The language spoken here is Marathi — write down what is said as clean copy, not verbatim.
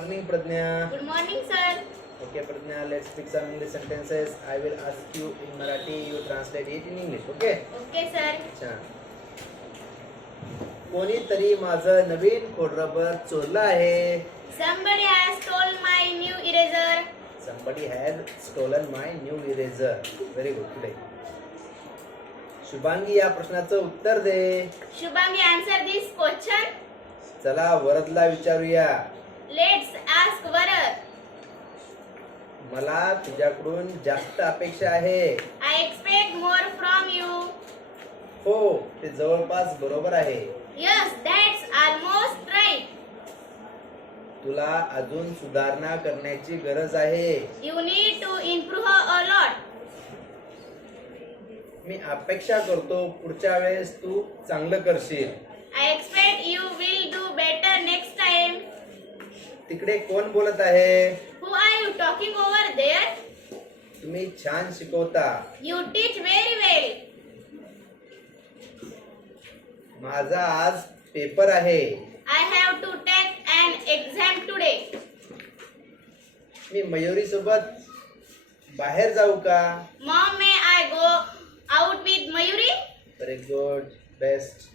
Morning, Pradnya. Good morning, sir. Okay, Pradnya, let's speak some English sentences. I will ask you in Marathi, you translate it in English, okay? Okay, sir. अच्छा. कोणीतरी माझं नवीन खोडरबर चोरलं आहे. Somebody has stole my new eraser. Somebody has stolen my new eraser. Very good, today. Shubhangi या प्रश्नाचं उत्तर दे. Shubhangi, answer this question. चला वरदला विचारूया. Let's ask Varad. मला तुझ्याकडून जास्त अपेक्षा आहे. I expect more from you. हो, ते जवळपास बरोबर आहे. Yes, that's almost right. तुला अजून सुधारणा करण्याची गरज आहे. You need to improve a lot. मी अपेक्षा करतो पुढच्या वेळेस तू चांगलं करशील. I expect you will do better next time. तिकडे कोण बोलत आहे? Who are you talking over there? तुम्ही छान शिकवता. You teach very well. माझा आज पेपर आहे. I have to take an exam today. मी मयुरी सोबत बाहेर जाऊ का? Mom, may I go out with Mayuri? Very good, best.